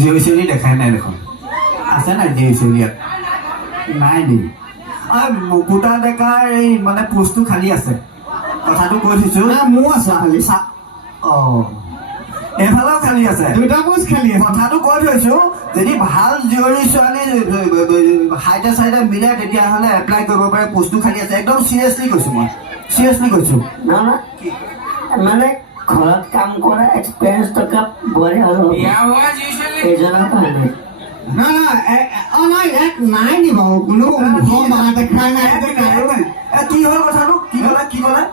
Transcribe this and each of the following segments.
জীয়ৰী দেখাই নাই দেখোন আছে নাই জীয়ৰী ইয়াত নাই নি মুকুতা ডেকাৰ এই মানে পোষ্টটো খালী আছে কথাটো কৈ থৈছোঁ মোৰ আছে খালি অঁ এফালেও খালী আছে দুটা পোষ্ট খালি আছে কথাটো কৈ থৈছোঁ যদি ভাল জীয়ৰী ছোৱালী হাইটে চাইডে মিলে তেতিয়াহ'লে এপ্লাই কৰিব পাৰে পোষ্টটো খালী আছে একদম চিৰিয়াছলি কৈছোঁ মই চিৰিয়াছলি কৈছোঁ নহয় মানে ঘৰত কাম কৰা এক্সপিৰিয়েঞ্চ থকা বোৱাৰী হ'ল এইজনৰ কাৰণে নাই নাই নি বাৰু কোনো দেখাই নাই কি হ'ল কথাটো কি ক'লে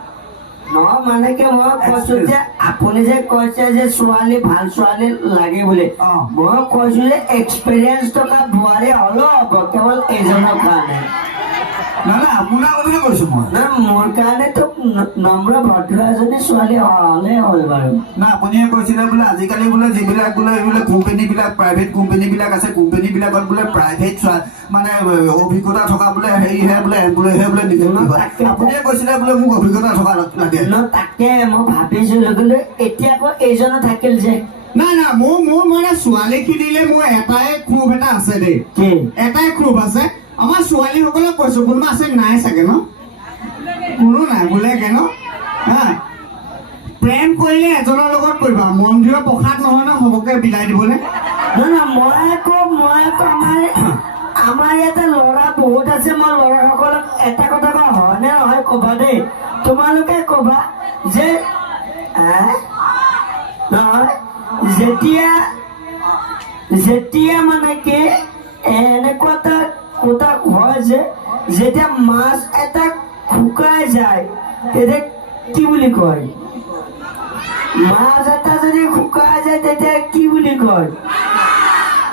নহয় মানে কি মই কৈছো যে আপুনি যে কৈছে যে ছোৱালী ভাল ছোৱালী লাগে বুলি মই কৈছো যে এক্সপিৰিয়েঞ্চ থকা বোৱাৰী হ'লেও হ'ব কেৱল এইজনৰ কাৰণে নহয় আপোনাৰ কথাকে কৈছোঁ মই না মোৰ কাৰণেতো নম্ৰ ভদ্ৰ এজনী ছোৱালী হ'লে হ'ল বাৰু না আপুনিয়ে কৈছিলে বোলে আজিকালি বোলে যিবিলাক বোলে এইবিলাক কোম্পানীবিলাক প্ৰাইভেট কোম্পানীবিলাক আছে কোম্পানীবিলাকত বোলে প্ৰাইভেট মানে অভিজ্ঞতা থকা বোলে হেৰিহে বোলে এমপ্লয়ীহে বোলে আপুনিয়ে কৈছিলে বোলে মোক অভিজ্ঞতা থকা লাগে তাকে মই ভাবিছিলো কিন্তু এতিয়া আকৌ এইজনো থাকিল যে নাই নাই মোৰ মানে ছোৱালীখিনিলে মোৰ এটাই ক্ষোভ এটা আছে দেই এটাই ক্ষোভ আছে আমাৰ ছোৱালীসকলক কৈছো কোনোবা আছে নাই চাগে ন কোনো নাই বোলেগে ন হা প্ৰেম কৰিলে এজনৰ লগত কৰিবা মন্দিৰৰ প্ৰসাদ নহয় ন সবকে বিলাই দিবলৈ নহয় মই আকৌ আমাৰ ইয়াতে ল'ৰা বহুত আছে মই ল'ৰাসকলক এটা কথা কওঁ হয়নে নহয় ক'বা দেই তোমালোকে ক'বা যে নহয় যেতিয়া মানে কি এনেকুৱা এটা কথা হয় যে যেতিয়া মাছ এটা শুকাই যায় তেতিয়া কি বুলি কয় মাছ এটা যদি শুকাই যায় তেতিয়া কি বুলি কয়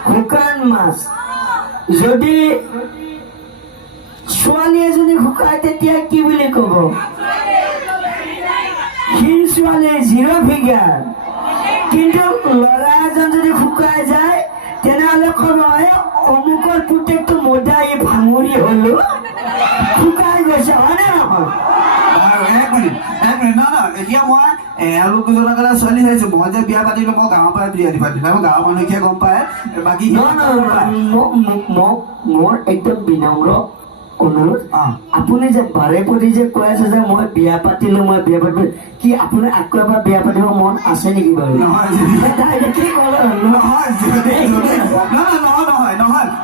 শুকান মাছ যদি ছোৱালী এজনী শুকায় তেতিয়া কি বুলি ক'ব ক্ষীণ ছোৱালী 0 ফিগাৰ কিন্তু ল'ৰা এজন যদি শুকাই যায় তেনেহ'লে ক'ব অমুকৰ পুতেকটো মোদাই ভাঙৰি হ'লো শুকাই গৈছে হয়নে নহয় এতিয়া মই এওঁলোক দুজনৰ কাৰণে ছোৱালী চাইছোঁ মই যে বিয়া পাতিলোঁ মই গাঁৱৰ পৰাই বিয়া পাতিলোঁ মই গাঁৱৰ মানুহে গম পায় বাকী মোৰ একদম বিনম্ৰ অনুৰোধ আপুনি যে বাৰে প্ৰতি যে কৈ আছে যে মই বিয়া পাতিলো কি আপোনাৰ আকৌ এবাৰ বিয়া পাতিব মন আছে নেকি বাৰু নহয়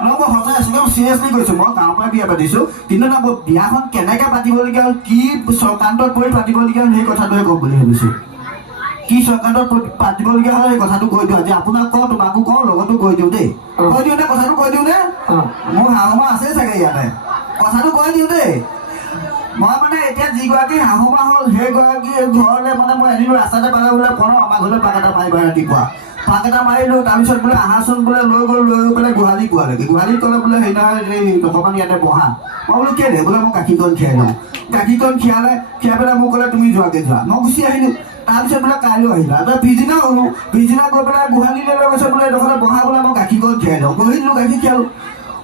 মই সঁচাই আছোঁ চিৰিয়াছলি কৈছোঁ মই গাঁৱৰ পৰা বিয়া পাতিছোঁ কিন্তু মই বিয়াখন কেনেকৈ পাতিবলগীয়া হ'ল কি চক্ৰান্তত পৰি পাতিবলগীয়া হ'ল সেই কথাটোৱে ক'ম বুলি ভাবিছোঁ কি চক্ৰান্তত পাতিবলগীয়া হ'ল সেই কথাটো কৈ দিওঁ আজি আপোনাক কওঁ তোমাকো কওঁ লগতো কৈ দিওঁ দেই কৈ দিওঁ নে কথাটো কৈ দিওঁ নে মোৰ শাহুমা আছেই চাগে ইয়াতে কথাটো কৈ দিওঁ দেই মই মানে এতিয়া যিগৰাকী শাহুমা হ'ল সেইগৰাকী ঘৰলৈ মানে মই এদিন ৰাস্তাতে পালে বোলে পঢ়ো আমাৰ ঘৰলৈ পাক এটা মাৰিবা ৰাতিপুৱা পাক এটা মাৰিলোঁ তাৰপিছত বোলে আহাচোন বোলে লৈ পেলাই গোহালি পোৱালৈকে গোহালিত ক'লে বোলে সেই নহয় এই অকণমান ইয়াতে বহা মই বোলো কেলে বোলে মই গাখীৰকণ খীৰাই লওঁ গাখীৰকণ খীৰাই পেলাই মোক ক'লে তুমি যোৱাকৈ যোৱা মই গুচি আহিলোঁ তাৰপিছত বোলে কাইলৈ আহিবা তই পিছদিনা হ'লোঁ পিছদিনা গৈ পেলাই গোহালিলৈ লৈ গৈছে বোলে এইডোখৰতে বহা বোলে মই গাখীৰকণ খীৰাই লওঁ গৈ দিলোঁ গাখীৰ খীৰালোঁ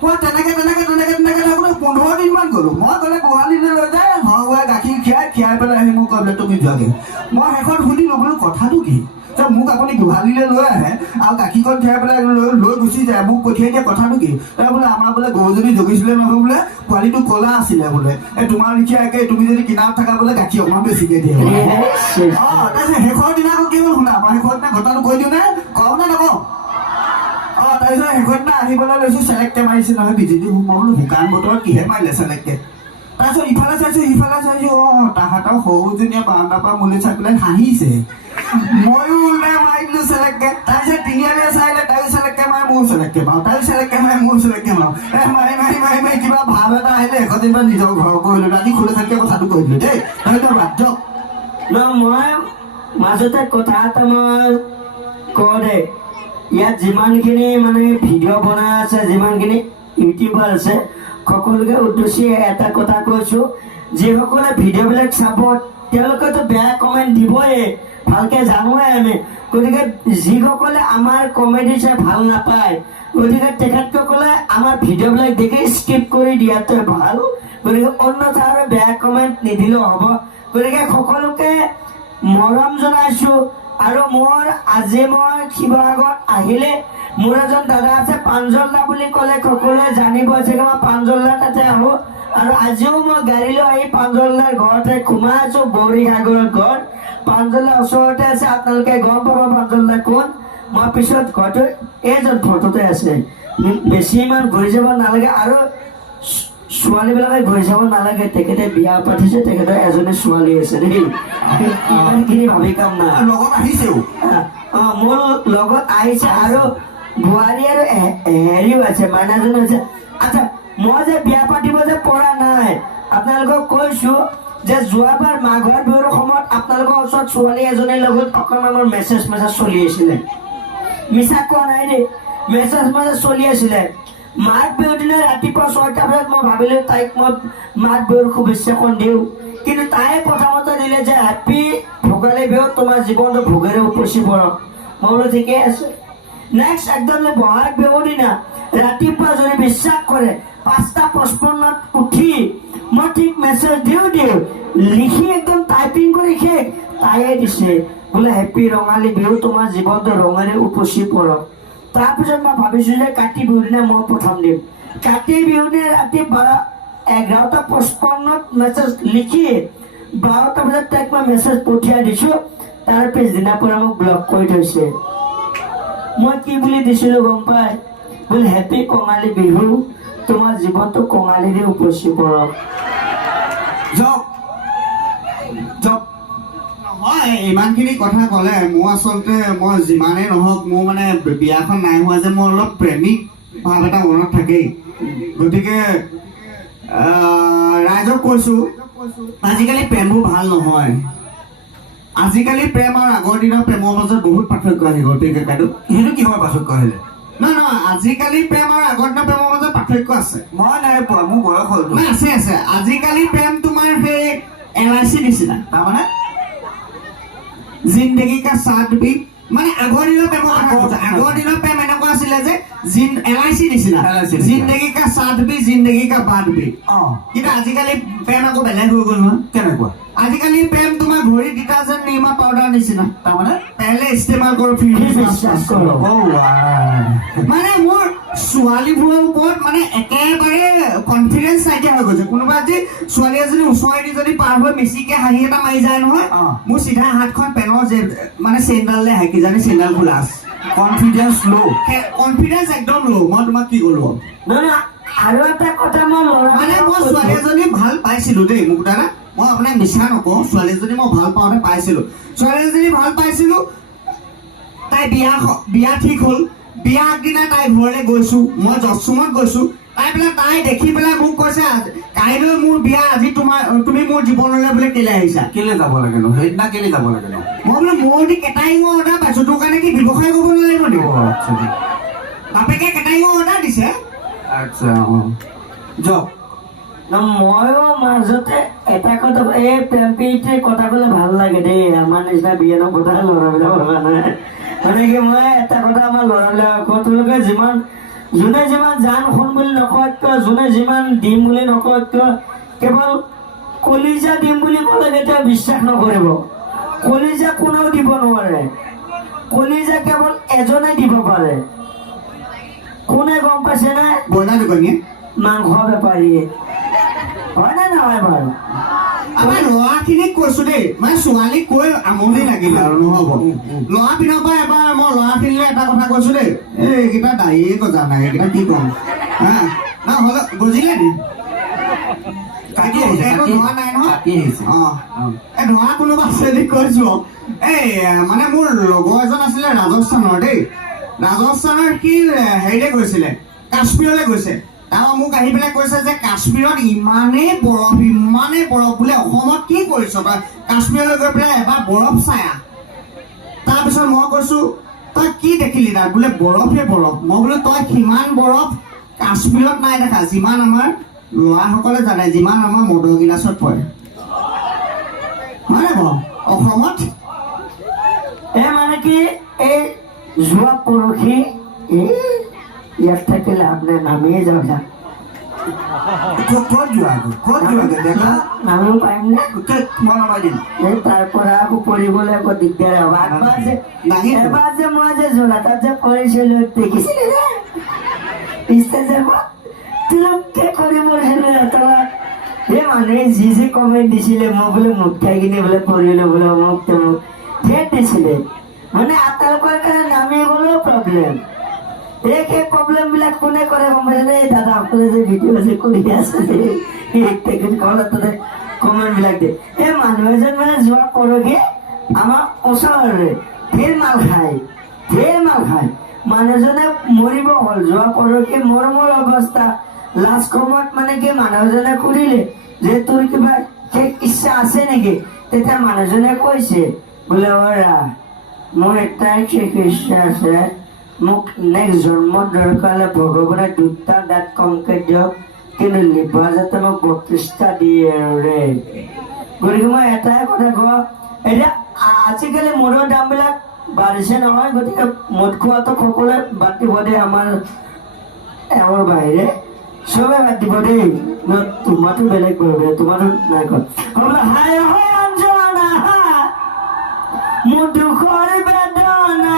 মই তেনেকৈ থাকোঁতে 15 দিনমান গ'লোঁ মই ক'লে গোহালিলৈ লৈ যায় হয় গাখীৰ খীৰাই পেলাই আহি মোক ক'লে তুমি যোৱাকৈ মই শেষত সুধিলোঁ বোলো কথাটো কি মোক আপুনি গোহালিলৈ লৈ আহে আৰু গাখীৰকণ খীৰাই পেলাই লৈ গুচি যায় মোক পঠিয়াই দিয়ে কথাটো কি বোলে আমাৰ বোলে গৰুজনী জগিছিলে নহয় বোলে পোৱালিটো ক'লা আছিলে বোলে তোমাৰ লিখীয়া একে তুমি যদি কিনাৰত থাকা বোলে গাখীৰ অকণমান বেছিকৈ দিয়ে তাৰপিছত শেষৰ দিনা আকৌ কি হ'ল শুনা মই শেষৰ দিনা ঘটনাটো কৈ দিওঁ নে কওঁ নে নকওঁ তাৰপিছত শেষৰ দিনা আহিবলৈ লৈছোঁ চেলেক্টে মাৰিছে নহয় বিজুলী মই বোলো শুকান বতৰত কিহে মাৰিলে চেলেক্টে তাৰপিছত ইফালে চাইছোঁ তাহাঁতৰ সৰুজনীয়ে বাৰাণ্ডাৰ পৰা মোলৈ চাই পেলাই হাঁহিছে ময়ো ওলাই মাৰি দিলোঁ চেলেক্টে তাৰপিছত তিনিআলিয়ে চাইলে তাইও চেলেক্টে মাৰে মোৰো চেলেক্টে মাৰোঁ তাইও চেলেক্টে মাৰে মোৰো চেলেক্টে মাৰোঁ মাৰি কিবা ভাৱ এটা আহিলে এশ দিনমান নিজৰ ঘৰ কৰিলোঁ আজি খোলে চালকে কথাটো কৈ দিলোঁ দেই ধন্যবাদ দিয়ক মই মাজতে কথা এটা মই কওঁ দেই ইয়াত যিমানখিনি মানে ভিডিঅ' বনাই আছে যিমানখিনি ইউটিউবাৰ আছে সকলোকে উদ্দেশ্যি এটা কথা কৈছোঁ যিসকলে ভিডিঅ'বিলাক চাব তেওঁলোকেতো বেয়া কমেণ্ট দিবই ভালকৈ জানোৱে আমি গতিকে যিসকলে আমাৰ কমেডি চাই ভাল নাপায় গতিকে তেখেতসকলে আমাৰ ভিডিঅ'বিলাক দেখি স্কিপ কৰি দিয়াটোৱে ভাল গতিকে অন্যথা আৰু বেয়া কমেণ্ট নিদিলেও হ'ব গতিকে সকলোকে মৰম জনাইছোঁ আৰু মোৰ আজি মই শিৱসাগৰত আহিলে মোৰ এজন দাদা আছে পাঞ্জলদা বুলি ক'লে সকলোৱে জানিব চাগে মই পাঞ্জলদা তাতে আহোঁ আৰু আজিও মই গাড়ী লৈ আহি পাঞ্জলদাৰ ঘৰতে সোমাই আছো গৌৰী সাগৰৰ ঘৰ পাঞ্জলদাৰ ওচৰতে আছে আপোনালোকে গম পাব পাঞ্জলদা কোন মই পিছত ঘৰটো এইজন ফটোতে আছে বেছি ইমান ঘূৰি যাব নালাগে আৰু ছোৱালীবিলাকে ঘূৰি যাব নালাগে তেখেতে বিয়া পাতিছে তেখেতৰ এজনী ছোৱালী আছে দেই ইমানখিনি ভাবি কাম নাই লগত আহিছেও মোৰ লগত আহিছে আৰু বোৱাৰী আৰু হেৰিও আছে মাইনাজনী আছে আচ্ছা মই যে বিয়া পাতিব যে পৰা নাই আপোনালোকক কৈছো যে যোৱাবাৰ মাঘৰ বিহুৰ সময়ত আপোনালোকৰ ওচৰত ছোৱালী এজনীৰ লগত অকণমান মেছেজ চলি আছিলে মিছা কোৱা নাই দেই মেছেজ চলি আছিলে মাঘ বিহুৰ দিনা ৰাতিপুৱা 6টা বজাত মই ভাবিলো তাইক মই মাঘ বিহুৰ শুভেচ্ছাখন দিওঁ কিন্তু তাই প্ৰথমতে দিলে যে হেপী ভোগালী বিহু তোমাৰ জীৱনটো ভোগেৰে উপচি পৰক মই বোলো ঠিকেই আছে নেক্সট একদম বহাগ বিহুৰ দিনা ৰাতিপুৱা যদি বিশ্বাস কৰে 5:55 উঠি মই ঠিক মেছেজ দিওঁ লিখি একদম টাইপিং কৰি শেষ তাইয়ে দিছে বোলে হেপী ৰঙালী বিহু তোমাৰ জীৱনটো ৰঙেৰে উপচি পৰক তাৰপিছত মই ভাবিছো যে কাতি বিহুৰ দিনা মই প্ৰথম দিম কাতি বিহুৰ দিনা ৰাতি 11:55 মেছেজ লিখি 12টা বজাত তাইক মই মেছেজ পঠিয়াই দিছো তাৰ পিছদিনাৰ পৰা মোক ব্লক কৰি থৈছে মই কি বুলি দিছিলো গম পাই বোলে হেপী কঙালী বিহু তোমাৰ জীৱনটো কঙালীৰে উপচি পৰক যাওক নহয় ইমানখিনি কথা ক'লে মোৰ আচলতে মই যিমানেই নহওক মোৰ মানে বিয়াখন নাই হোৱা যে মোৰ অলপ প্ৰেমিক ভাৱ এটা মনত থাকেই গতিকে ৰাইজক কৈছোঁ আজিকালি প্ৰেমবোৰ ভাল নহয় আজিকালি প্ৰেম আৰু আগৰ দিনৰ প্ৰেমৰ মাজত বহুত পাৰ্থক্য আহি গ'ল ঠিক সেইটো কিহৰ পাৰ্থক্য আহিলে নহয় আজিকালি প্ৰেম আৰু আগৰ দিনৰ প্ৰেমৰ মাজত পাৰ্থক্য আছে মই নাই পোৱা মোৰ বয়স হ'ল আছে আজিকালি প্ৰেম তোমাৰ সেই LIC নিচিনা তাৰমানে জিন্দগী কা সাথ ভি মানে আগৰ দিনৰ প্ৰেমৰ কথা কৈছে আগৰ দিনৰ প্ৰেম এনেকুৱা আছিলে যে LIC নিচিনা জিন্দগী কা সাথ ভি জিন্দগী কা বাদ ভি কিন্তু আজিকালি প্ৰেম আকৌ বেলেগ হৈ গ'ল নহয় কেনেকুৱা আজিকালি প্ৰেম তোমাৰ ঘড়ী ডিটাৰজেন্ট নিৰ্মা পাউডাৰ নিচিনা তাৰমানে পেলে ইস্তেমাল কৰো ফিৰ বিশ্বাস কৰো মানে মোৰ ছোৱালীবোৰৰ ওপৰত মানে একেবাৰে কনফিডেন্স নাইকিয়া হৈ গৈছে কোনোবা আজি ছোৱালী এজনী ওচৰেদি যদি পাৰ হৈ মিচিকে হাঁহি এটা মাৰি যায় নহয় মোৰ চিধা হাতখন পেনৰ যে মানে চেণ্ডাললে হাঁকি জানি চেণ্ডাল খোলা আছে কনফিডেন্স ল' কনফিডেন্স একদম ল' মই তোমাক কি ক'লো আৰু এটা কথা মই মানে মই ছোৱালী এজনী ভাল পাইছিলো দেই মোক দাদা মই আপোনাক মিছা নকওঁ ছোৱালী এজনী মই ভাল পাওঁতে পাইছিলো ছোৱালী এজনী ভাল পাইছিলো তাই বিয়া ঠিক হ'ল বিয়া আগদিনা তাই ঘৰলৈ গৈছো মই জচুমত গৈছো তাই দেখি পেলাই মোক কৈছে কাইলৈ মোৰ বিয়া আজি তুমি মোৰ জীৱনলৈ বোলে কেলে আহিছা কেলে যাব লাগে ন সেইদিনা কেলে যাব লাগে ন মই বোলে মোৰ কেটাৰিঙৰ অৰ্ডাৰ পাইছো তোৰ কাৰণে কি ব্যৱসায় কৰিব নালাগিব নেকি বাপেকে কেটাৰিঙৰ অৰ্ডাৰ দিছে আচ্ছা যাওক ময়ো মাজতে এটা কথা এই প্ৰেম প্ৰীতিৰ কথা ক'লে ভাল লাগে দেই আমাৰ নিচিনা বিয়ানৰ কথা ল'ৰাবিলাক ভবা নাই মানে কি মই এটা কথা আমাৰ ল'ৰাবিলাক তেওঁলোকে যোনে যিমান জান শুন বুলি নকয় কিয় যোনে যিমান দিম বুলি নকয় কিয় কেৱল কলিজা দিম বুলি ক'লে কেতিয়াও বিশ্বাস নকৰিব কলিজা কোনেও দিব নোৱাৰে কলিজা কেৱল এজনে দিব পাৰে কোনে গম পাইছে নে ব্ৰইলাৰ দোকানীয়ে মাংস বেপাৰীয়ে হয় নে নহয় বাৰু আমাৰ ল'ৰাখিনিক কৈছো দেই মানে ছোৱালীক কৈ আমনি লাগিলে আৰু নহ'ব ল'ৰা পিনৰ পৰা এবাৰ মই ল'ৰাখিনিলৈ এটা কথা কৈছো দেই এইকেইটা দায়ীয়ে গজা নাই এইকেইটা কি ক'ম হা না হ'লে গজিলে নি ধৰা নাই নহয় এই ধৰা কোনোবা আছে যদি কৈছো মানে মোৰ লগৰ এজন আছিলে ৰাজস্থানৰ দেই ৰাজস্থানৰ সি হেৰিলে গৈছিলে কাশ্মীৰলৈ গৈছে তাৰপৰা মোক আহি পেলাই কৈছে যে কাশ্মীৰত ইমানেই বৰফ বোলে অসমত কি কৰিছ তই কাশ্মীৰলৈ গৈ পেলাই এবাৰ বৰফ চাই আহ তাৰপিছত মই কৈছো তই কি দেখিলি তাত বোলে বৰফে বৰফ মই বোলো তই সিমান বৰফ কাশ্মীৰত নাই দেখা যিমান আমাৰ ল'ৰাসকলে জানে যিমান আমাৰ মদৰ গিলাচত পৰে হয় নে বাৰু অসমত মানে কি এই যোৱা পৰহি ইয়াত থাকিলে আপোনাৰ নামিয়ে যাওঁ ক'ত যোৱাগৈ দেখা নামিব পাৰিম নে মই নমাই দিম এই তাৰ পৰা আকৌ পৰিবলৈ আকৌ দিগদাৰ হ'ব এবাৰ যে মই যে জোনাটাত যে পৰিছিলো দেখিছিলি যে পিছে যে মই তিলকে কৰি মৰিছিলো ৰাতিপুৱা এই মানুহে যি কমেণ্ট দিছিলে মই বোলে মুঠ খাই কিনে বোলে পৰিলো বোলে মোক তমুক ধেৰ দিছিলে মানে আপোনালোকৰ কাৰণে নামি গ'লেও প্ৰব্লেম এই প্ৰব্লেম বিলাক কোনে কৰে গম পাইছে এই দাদা আপোনালোকে যে ভিডিঅ' যে কৰি আছে যে কমেণ্ট বিলাক দিয়ে এই মানুহ এজন মানে যোৱা পৰহি আমাৰ ওচৰৰে ধেৰ মাল খায় মানুহজনে মৰিব হ'ল যোৱা পৰহি মোৰ অৱস্থা লাষ্ট সময়ত মানে কি মানুহজনে সুধিলে যে তোৰ কিবা শেষ ইচ্ছা আছে নেকি তেতিয়া মানুহজনে কৈছে বোলে অৰা মোৰ এটাই শেষ ইচ্ছা আছে মোক নেক্সট জন্মত দৰকাৰ হ'লে ভগৱানে 2টা দাঁত কমকে দিয়ক কিন্তু লিভাৰ যাতে মোক 32টা দিয়ে আৰু ৰে গতিকে মই এটাই কথা কওঁ এতিয়া আজিকালি মদৰ দামবিলাক বাঢ়িছে নহয় গতিকে মদ খোৱাটো সকলোৱে বাদ দিব দেই আমাৰ এওঁৰ বাহিৰে চবে বাদ দিব দেই তোমাৰতো বেলেগ কৰিব তোমাৰতো নাই কোৱা হাই হাই অঞ্জনা মোৰ দুখৰ বেদনা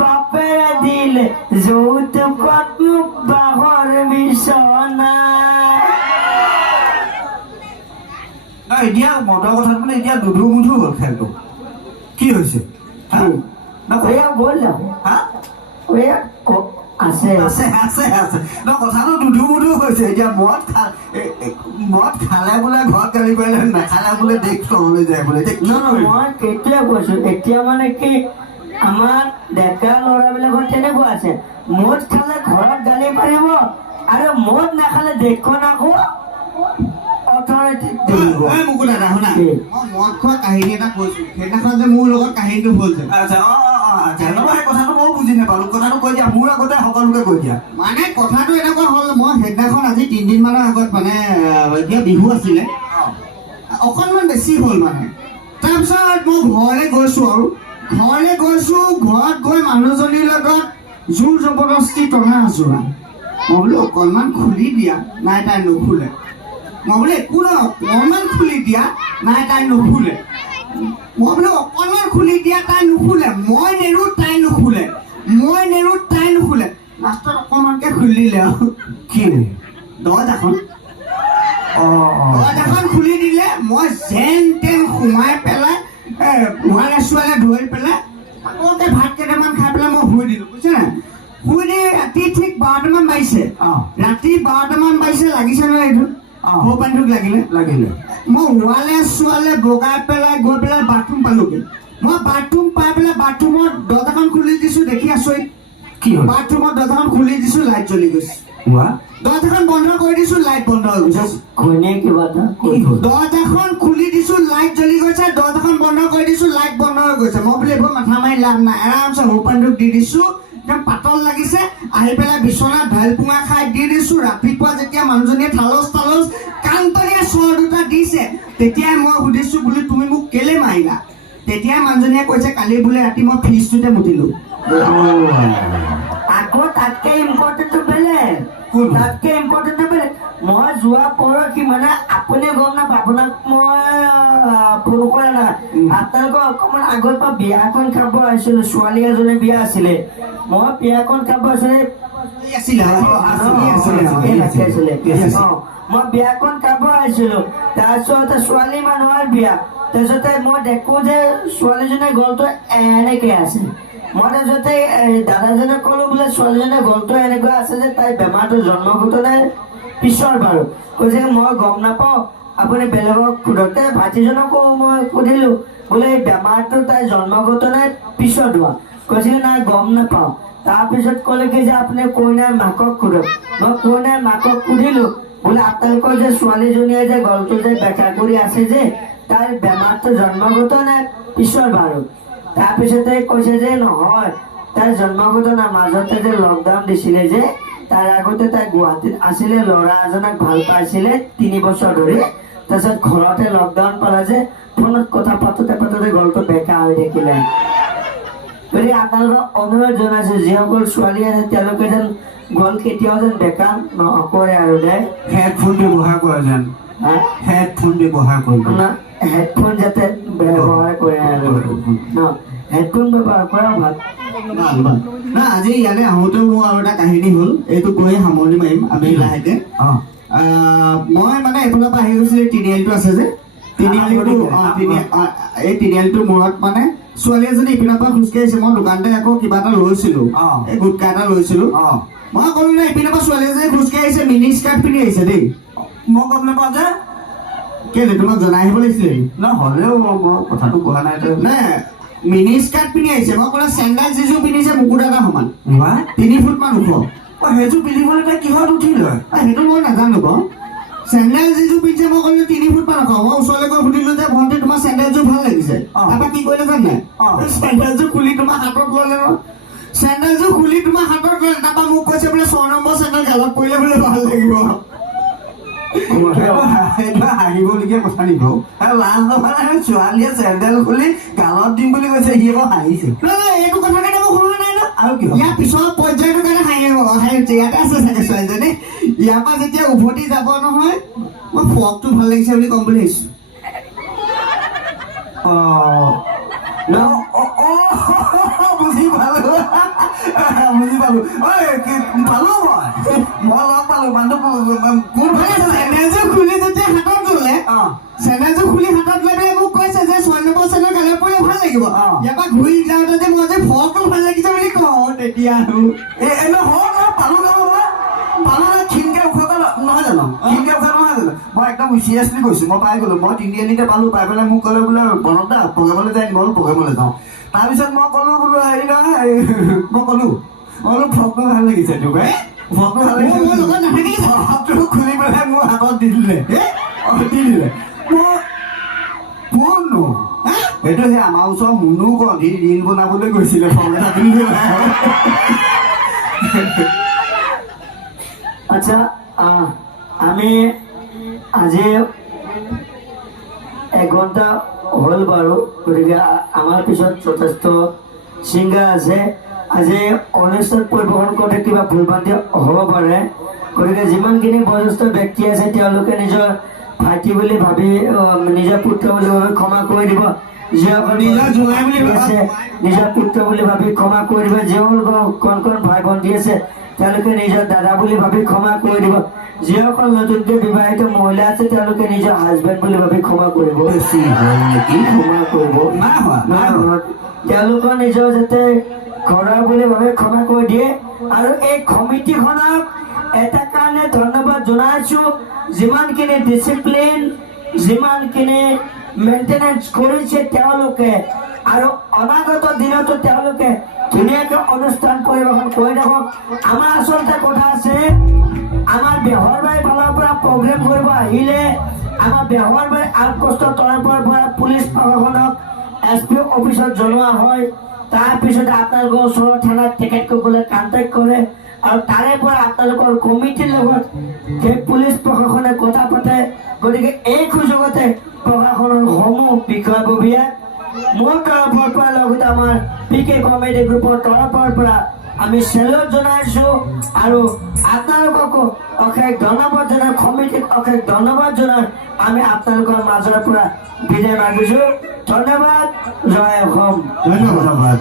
বাপেৰে দিলে যৌতুকত মোক বাহৰ বিচনা এতিয়া মদৰ কথাত মানে এতিয়া দুধু মুধু হ'ল খেলটো কি হৈছে গ'ল আছে কথাটো দুধু মুধু হৈছে এতিয়া মদ খালে বোলে ঘৰত গালি পাৰিলে নাখালে বোলে দেশ তললৈ যায় বোলে মই কেতিয়া কৈছো এতিয়া মানে কি আমাৰ ডেকা ল'ৰাবিলাকৰ তেনেকুৱা আছে মদ খালে ঘৰত গালি পাৰিব আৰু মদ নাখালে দেশখন আকৌ মদ খোৱা কাহিনী এটা কৈছো সেইদিনাখন যে মোৰ লগত কাহিনীটো হ'ল যে কথাটো মই বুজি নাপালো কথাটো কৈ দিয়া মোৰ আগতে সকলোকে কৈ দিয়া মানে কথাটো এনেকুৱা হ'ল মই সেইদিনাখন আজি 3 দিন মানৰ আগত মানে এতিয়া বিহু আছিলে অকণমান বেছি হ'ল মানে তাৰপিছত মই ঘৰলৈ গৈছো ঘৰত গৈ মানুহজনীৰ লগত জোৰ জবৰদস্তি টনা আজোৰা মই বোলো অকণমান খুলি দিয়া নাই তাই নুখুলে মই বোলে একো নহয় অকণমান খুলি দিয়া নাই তাই নুখুলে মই বোলো অকণমান খুলি দিয়া তাই নুখুলে মই নেৰো তাই নুখুলে লাষ্টত অকণমানকে খুলি দিলে আৰু কি দৰ্জাখন খুলি দিলে মই যেন তেন সোমাই পেলাই ছোৱালীয়ে ধৰি পেলাই আকৌ ভাত কেইটামান খাই পেলাই মই শুই দিলো বুজিছে নাই শুই দি ৰাতি ঠিক 12টামান বাজিছে ৰাতি 12টামান বাজিছে লাগিছে নহয় এইটো সৌ পানীটোক লাগিলে মই ওৱালে চোৱালে বগাই পেলাই গৈ পেলাই বাথৰুম পালোগৈ মই বাথৰুম পাই পেলাই বাথৰুমত দৰ্জাখন খুলি দিছো দেখি আচৰিত কি হ'ল বাথৰুমত দৰ্জাখন খুলি দিছো লাইট জ্বলি গৈছে দৰ্জাখন বন্ধ কৰি দিছো লাইট বন্ধ হৈ গৈছে দৰ্জাখন খুলি দিছো লাইট জ্বলি গৈছে দৰ্জাখন বন্ধ কৰি দিছো লাইট বন্ধ হৈ গৈছে মই বোলে এইবোৰ মাথা মাৰি লাভ নাই আৰামছে সৌ পানীটোক দি দিছো একদম পাতল লাগিছে আহি পেলাই বিচনাত ঢাল পোঙা খাই দি দিছো ৰাতিপুৱা যেতিয়া মানুহজনীয়ে থালচ কাণতলীয়া চৰ 2টা দিছে তেতিয়াই মই সুধিছো বোলে তুমি মোক কেলে মাৰিলা তেতিয়াই মানুহজনীয়ে কৈছে কালি বোলে ৰাতি মই ফ্ৰিজটোতে মুতিলো আকৌ তাতকে ইম্পৰ্টেণ্টটো বেলেগ মই যোৱা পৰহি মানে আপুনি গম নাপায় আপোনাক মই ফোন কৰা নাই আপোনালোকৰ অকণমান আগত মই বিয়া এখন খাব আহিছিলো ছোৱালী এজনী বিয়া আছিলে মই বিয়াখন খাব আছিলে মই বিয়াখন খাব আহিছিলো তাৰপিছতে ছোৱালী মানুহৰ বিয়া তাৰপিছতে মই দেখো যে ছোৱালীজনীৰ গলটো এনেকে আছে মই তাৰপিছতে দাদাজনে ক'লো বোলে ছোৱালীজনীৰ গলটো এনেকুৱা আছে যে তাই বেমাৰটো জন্মগত নে পিছৰ বাৰু কৈছে মই গম নাপাওঁ আপুনি বেলেগক সোধোতে ভাইটিজনকো মই সুধিলো বোলে এই বেমাৰটো তাই জন্মগত নে পিছত হোৱা কৈছে নাই গম নাপাওঁ তাৰপিছত ক'লে কি যে আপুনি কইনাৰ মাকক সোধক মই কইনাৰ মাকক সুধিলো বোলে আপোনালোকৰ যে ছোৱালীজনীয়ে যে গলটো যে বেকা কৰি আছে যে তাইৰ বেমাৰটো জন্মগত নে পিছৰ বাৰু তাৰপিছতে কৈছে যে নহয় তাইৰ জন্মগত না মাজতে যে লকডাউন দিছিলে যে তাৰ আগতে তাই গুৱাহাটীত আছিলে ল'ৰা এজনক ভাল পাইছিলে 3 বছৰ ধৰি তাৰপিছত ঘৰতে লকডাউন পালে যে ফোনত কথা পাতোতে গলটো বেকা হৈ থাকিলে গতিকে আপোনালোকক অনুৰোধ জনাইছো যিসকল ছোৱালী আছে তেওঁলোকে যেন গ'ল কেতিয়াও যেন বেকাৰ নকৰে আৰু দে হেডফোন ব্যৱহাৰ কৰে যেন হেডফোন ব্যৱহাৰ কৰিব না হেডফোন যাতে ব্যৱহাৰ কৰে আৰু ন হেডফোন ব্যৱহাৰ কৰা ভাল ভাল ভাল না আজি ইয়ালৈ আহোঁতেও মোৰ আৰু এটা কাহিনী হ'ল এইটো কৈ সামৰণি মাৰিম আমি লাহেকে অঁ মই মানে এইফালৰ পৰা আহি গৈছিলোঁ তিনিআলিটো আছে যে তিনিআলিটো এই তিনিআলিটোৰ মূৰত মানে ছোৱালী এজনী ইপিনৰ পৰা খোজকাঢ়িছে মই দোকানতে আকৌ কিবা এটা লৈছিলোঁ এই গুটকা এটা লৈছিলোঁ অঁ মই ক'লো যে ইপিনৰ পৰা ছোৱালী এজনী খোজকাঢ়ি আহিছে মিনি স্কাৰ্ট পিন্ধি আহিছে দেই মই গম নাপাওঁ যে কেলে তোমাক জনাই আহিব লাগিছিলে হ'লেও মই কথাটো কোৱা নাই নাই মিনি স্কাৰ্ট পিন্ধি আহিছে মই ক'লে চেণ্ডেল যিযোৰ পিন্ধিছে মুকুট এটা সমান 3 ফুটমান ওখ সেইযোৰ পিন্ধিবলৈ তাই কিহত উঠিল হয় সেইটো মই নাজানো বাৰু চেণ্ডেল যিযোৰ পিন্ধিছে মই ক'লো 3 ফুটমান ওখ মই ওচৰলৈ গৈ সুধিলো যে ভণ্টি তোমাৰ চেণ্ডেলযোৰ ভাল লাগিছে তাৰপৰা কি কৰিলে জানে চেণ্ডেলযোৰ খুলি তোমাৰ হাতত ল'লে চেণ্ডেলযোৰ খুলি তোমাৰ হাতত ল'লে তাৰপৰা মোক কৈছে বোলে 6 নম্বৰ চেণ্ডেল গালত পৰিলে বোলে ভাল লাগিব সেইটো হাঁহিবলগীয়া কথা নেকি বাৰু আৰু লাজ নহয় ছোৱালীয়ে চেণ্ডেল খুলি গালত দিম বুলি কৈছে সি আকৌ হাঁহিছে এইটো কথা কাৰণে মই শুনা নাই ন আৰু কি ইয়াৰ পিছৰ পৰ্যায়টোৰ কাৰণে হাঁহিছে ইয়াতে আছে চাগে ছোৱালীজনী ইয়াৰ পৰা যেতিয়া উভতি যাব নহয় মই ফ্ৰকটো ভাল লাগিছে বুলি ক'ম বুলি ভাবিছোঁ বুজি পালো ঐ পালো মই লগ পালো মানুহটো কোন চেণ্ডেলযোৰ খুলি যেতিয়া হাতত ল'লে চেণ্ডেলযোৰ খুলি হাতত লৈ পেলাই মোক কৈছে যে 6 নম্বৰ চেণ্ডেল গালত পৰিলে ভাল লাগিব ইয়াৰ পৰা ঘূৰি যাওঁতে যে মই যে ফ্ৰকটো ভাল লাগিছে বুলি কওঁ তেতিয়া আৰু পালো ক্ষীণকে উখোৱা নহয় জানো ক্ষীণকে উখোৱা নহয় জানো মই একদম চিৰিয়াছলি কৈছোঁ মই পাই গ'লো মই তিনিআলিতে পালোঁ পাই পেলাই মোক ক'লে বোলে বনদা প্ৰগ্ৰেমলৈ যায় মই প্ৰগ্ৰেমলৈ যাওঁ তাৰপিছত মই ক'লোঁ বোলো হেৰি নহয় মই ক'লোঁ ফ্ৰকটো ভাল লাগিছে তোক ফ্ৰকটো ভাল লাগিছে ফ্ৰকটো খুলি পেলাই মোৰ হাতত দি দিলে দি দিলে মই কোননো সেইটো সেই আমাৰ ওচৰৰ মুনু কল সি ৰীল বনাবলৈ গৈছিলে ফ্ৰক এটা পিন্ধি আচ্ছা আমি আজি 1 ঘণ্টা হ'ল বাৰু গতিকে আমাৰ পিছত যথেষ্ট ছিংগাৰ আছে আজি অনুষ্ঠান পৰিৱেশন কৰোঁতে কিবা ভুল ভ্ৰান্তি হ'ব পাৰে গতিকে যিমানখিনি বয়োজ্যেষ্ঠ ব্যক্তি আছে তেওঁলোকে নিজৰ ভাইটি বুলি ভাবি নিজৰ পুত্ৰ বুলি ভাবি ক্ষমা কৰি দিব নিজৰ পুত্ৰ বুলি ভাবি ক্ষমা কৰি দিব যিসকল কণ কণ ভাই ভণ্টি আছে তেওঁলোকে নিজৰ দাদা বুলি ভাবি ক্ষমা কৰি দিব যিসকল নতুনকৈ বিবাহিত মহিলা আছে তেওঁলোকে নিজৰ হাজবেণ্ড বুলি ভাবি ক্ষমা কৰিব ক্ষমা কৰিব তেওঁলোকৰ নিজৰ যাতে ঘৰৰ বুলি ভাবি ক্ষমা কৰি দিয়ে আৰু এই কমিটিখনক এটা কাৰণে ধন্যবাদ জনাইছোঁ যিমানখিনি ডিচিপ্লিন যিমানখিনি মেইনটেনেঞ্চ কৰিছে তেওঁলোকে আৰু অনাগত দিনতো তেওঁলোকে ধুনীয়াকৈ অনুষ্ঠান পৰিৱেশন কৰি থাকক আমাৰ আচলতে কথা আছে আমাৰ বেহৰবাৰী ফালৰ পৰা প্ৰগ্ৰেম কৰিব আহিলে আমাৰ বেহৰবাৰী আউটপোষ্টৰ তৰফৰ পৰা পুলিচ প্ৰশাসনক SP অফিচত জনোৱা হয় তাৰপিছতে আপোনালোকৰ ওচৰৰ থানাত টিকেট কৰিবলৈ কণ্টেক্ট কৰে আৰু তাৰে পৰা আপোনালোকৰ কমিটিৰ লগত সেই পুলিচ প্ৰশাসনে কথা পাতে গতিকে এই সুযোগতে প্ৰশাসনৰ সমূহ বিষয়ববীয়া মোৰ তৰফৰ পৰা লগতে আমাৰ PK কমেডি গ্ৰুপৰ তৰফৰ পৰা আমি চেলুট জনাইছোঁ আৰু আপোনালোককো অশেষ ধন্যবাদ জনাই কমিটিক অশেষ ধন্যবাদ জনাই আমি আপোনালোকৰ মাজৰ পৰা বিদায় মাগিছোঁ ধন্যবাদ জয় অসম ধন্যবাদ